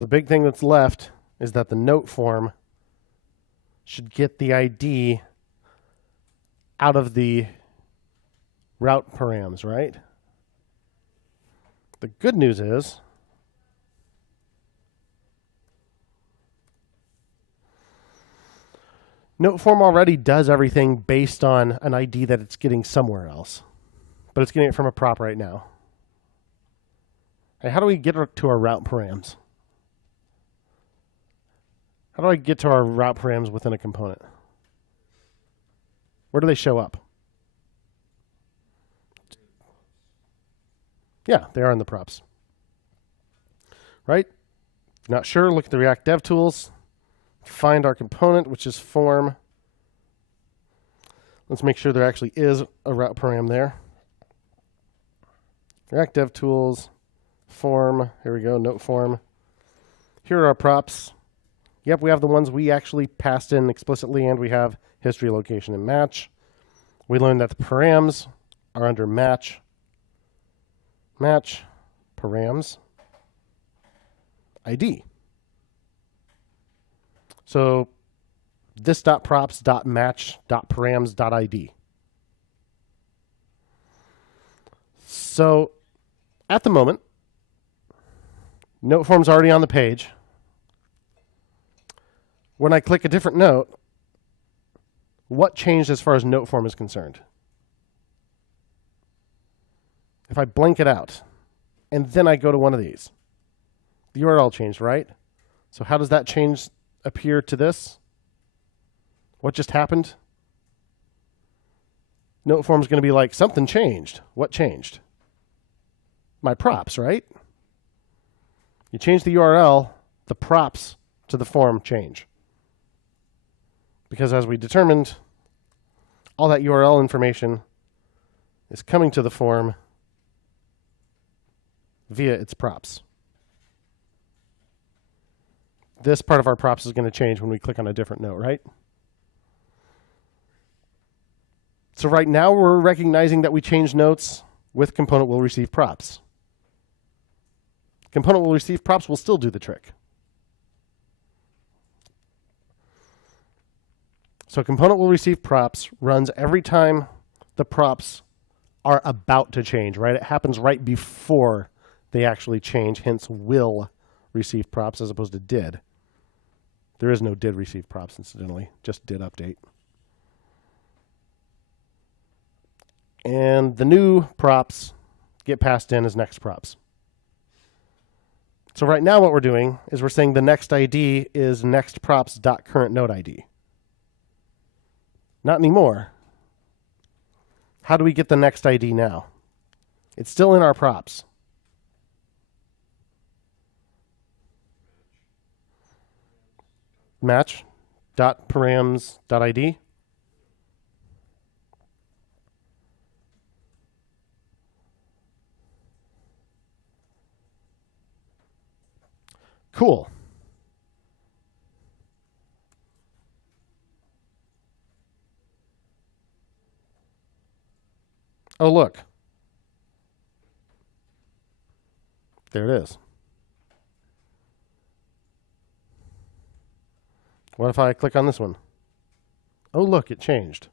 The big thing that's left is that the note form should get the ID out of the route params, right? The good news is note form already does everything based on an ID that it's getting somewhere else, but it's getting it from a prop right now. Hey, how do we get to our route params? How do I get to our route params within a component? Where do they show up? Yeah, they are in the props. Right? If you're not sure, look at the React Dev Tools. Find our component, which is form. Let's make sure there actually is a route param there. React Dev Tools, form. Here we go, note form. Here are our props. Yep, we have the ones we actually passed in explicitly, and we have history, location, and match. We learned that the params are under match, params, ID. So this.props.match.params.id. So at the moment, note form's already on the page. When I click a different note, what changed as far as note form is concerned? If I blank it out, and then I go to one of these, the URL changed, right? So how does that change appear to this? What just happened? Note form is going to be like, something changed. What changed? My props, right? You change the URL, the props to the form change. Because as we determined, all that URL information is coming to the form via its props. This part of our props is going to change when we click on a different note, right? So right now we're recognizing that we changed notes with component will receive props. Component will receive props will still do the trick. So component will receive props runs every time the props are about to change, right? It happens right before they actually change, hence will receive props as opposed to did. There is no did receive props, incidentally, just did update. And the new props get passed in as next props. So right now what we're doing is we're saying the next ID is next props.current node ID. Not anymore. How do we get the next ID now? It's still in our props. Match.params.id. Cool. Oh, look. There it is. What if I click on this one? Oh, look, it changed.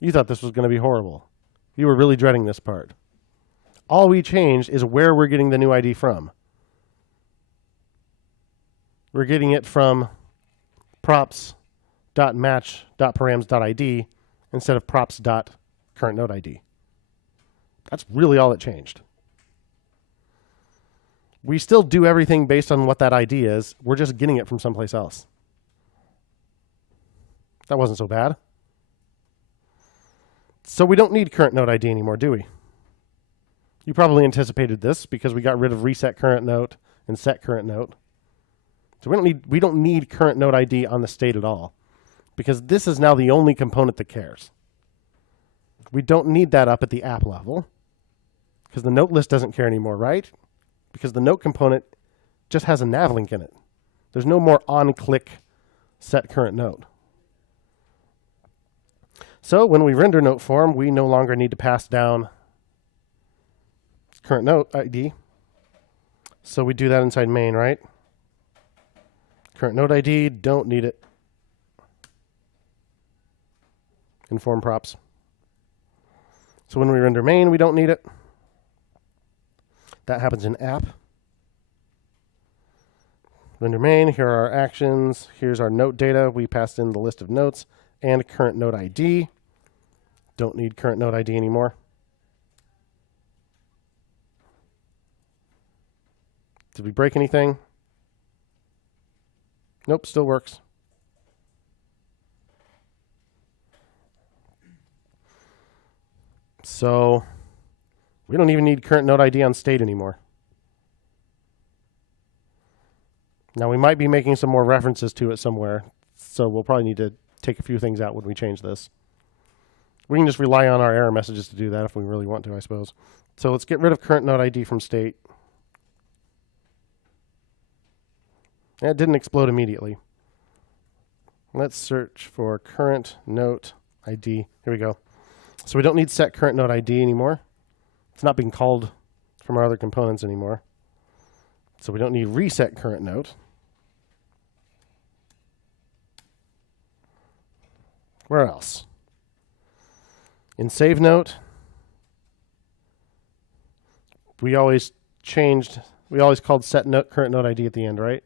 You thought this was going to be horrible. You were really dreading this part. All we changed is where we're getting the new ID from. We're getting it from props.match.params.id instead of props.currentNodeID. That's really all it changed. We still do everything based on what that ID is. We're just getting it from someplace else. That wasn't so bad. So we don't need current node ID anymore, do we? You probably anticipated this because we got rid of reset current node and set current node. So we don't need current node ID on the state at all because this is now the only component that cares. We don't need that up at the app level because the note list doesn't care anymore, right? Because the note component just has a nav link in it. There's no more on-click set current node. So when we render note form, we no longer need to pass down current node ID. So we do that inside main, right? Current node ID, don't need it. Inform props. So when we render main, we don't need it. That happens in app. Render main, here are our actions. Here's our note data. We passed in the list of notes and current node ID. Don't need current node ID anymore. Did we break anything? Nope, still works. So we don't even need current node ID on state anymore. Now we might be making some more references to it somewhere, so we'll probably need to take a few things out when we change this. We can just rely on our error messages to do that if we really want to, I suppose. So let's get rid of current node ID from state. And it didn't explode immediately. Let's search for current node ID. Here we go. So we don't need set current node ID anymore. It's not being called from our other components anymore. So we don't need reset current node. Where else? In save note, we always called set note current node ID at the end, right?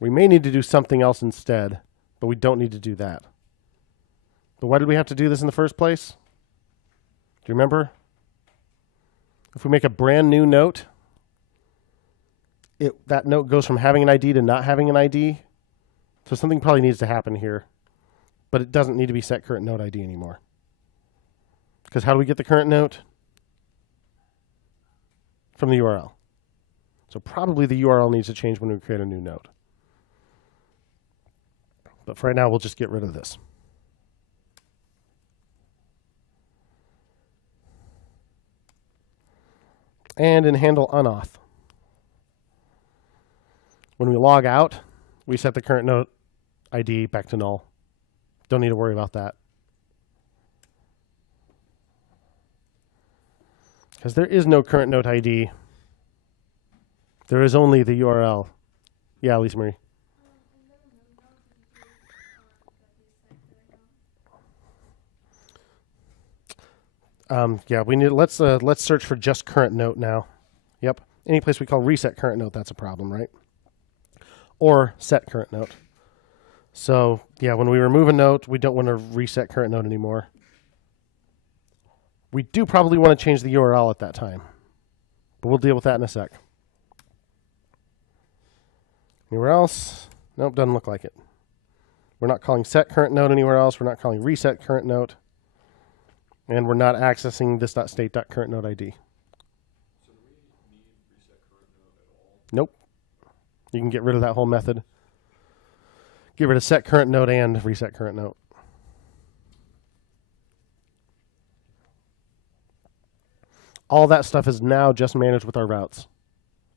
We may need to do something else instead, but we don't need to do that. But why did we have to do this in the first place? Do you remember? If we make a brand new note, that note goes from having an ID to not having an ID. So something probably needs to happen here. But it doesn't need to be set current node ID anymore. Because how do we get the current note? From the URL. So probably the URL needs to change when we create a new node. But for right now, we'll just get rid of this. And in handle unauth, when we log out, we set the current node ID back to null. Don't need to worry about that. Because there is no current node ID. There is only the URL. Yeah, Lisa Marie. Yeah, we need. Let's search for just current note now. Yep. Any place we call reset current note, that's a problem, right? Or set current note. So yeah, when we remove a note, we don't want to reset current note anymore. We do probably want to change the URL at that time, but we'll deal with that in a sec. Anywhere else? Nope, doesn't look like it. We're not calling set current note anywhere else. We're not calling reset current note. And we're not accessing this.state.current node ID. So do we need reset current node at all? Nope. You can get rid of that whole method. Get rid of set current node and reset current node. All that stuff is now just managed with our routes.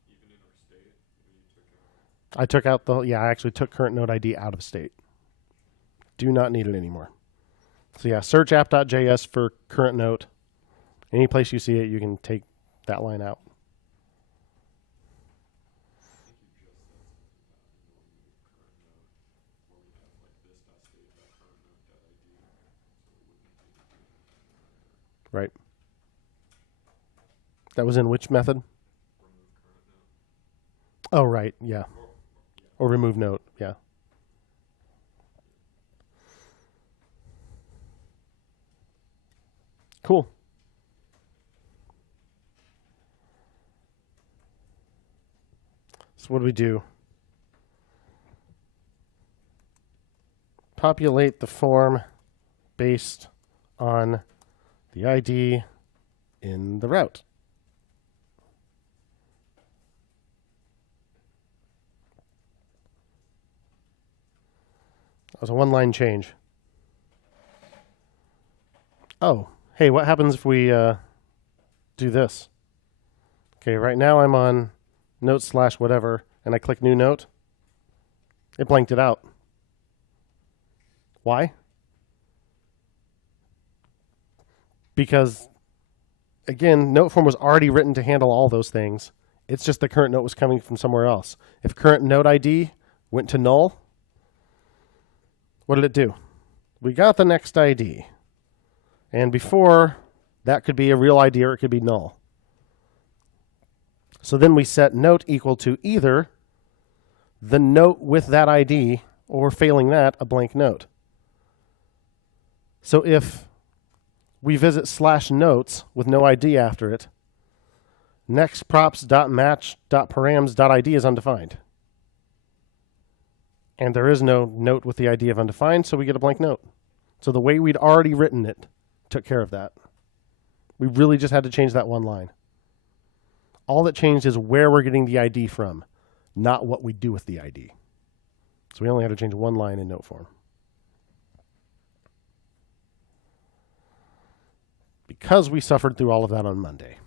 Even in our state, we took out. I actually took current node ID out of state. Do not need it anymore. So yeah, search app.js for current note. Any place you see it, you can take that line out. Right. That was in which method? Oh, right. Yeah. Or remove note. Yeah. Cool. So what do we do? Populate the form based on the ID in the route. That was a one-line change. Oh, hey, what happens if we do this? Okay, right now I'm on note/whatever, and I click new note. It blanked it out. Why? Because, again, note form was already written to handle all those things, It's just the current note was coming from somewhere else. If current note ID went to null, what did it do? We got the next ID. And before, that could be a real ID or it could be null. So then we set note equal to either the note with that ID or, failing that, a blank note. So if we visit /notes with no ID after it, next props.match.params.id is undefined. And there is no note with the ID of undefined, so we get a blank note. So the way we'd already written it took care of that. We really just had to change that one line. All that changed is where we're getting the ID from, not what we do with the ID. So we only had to change one line in note form. Because we suffered through all of that on Monday.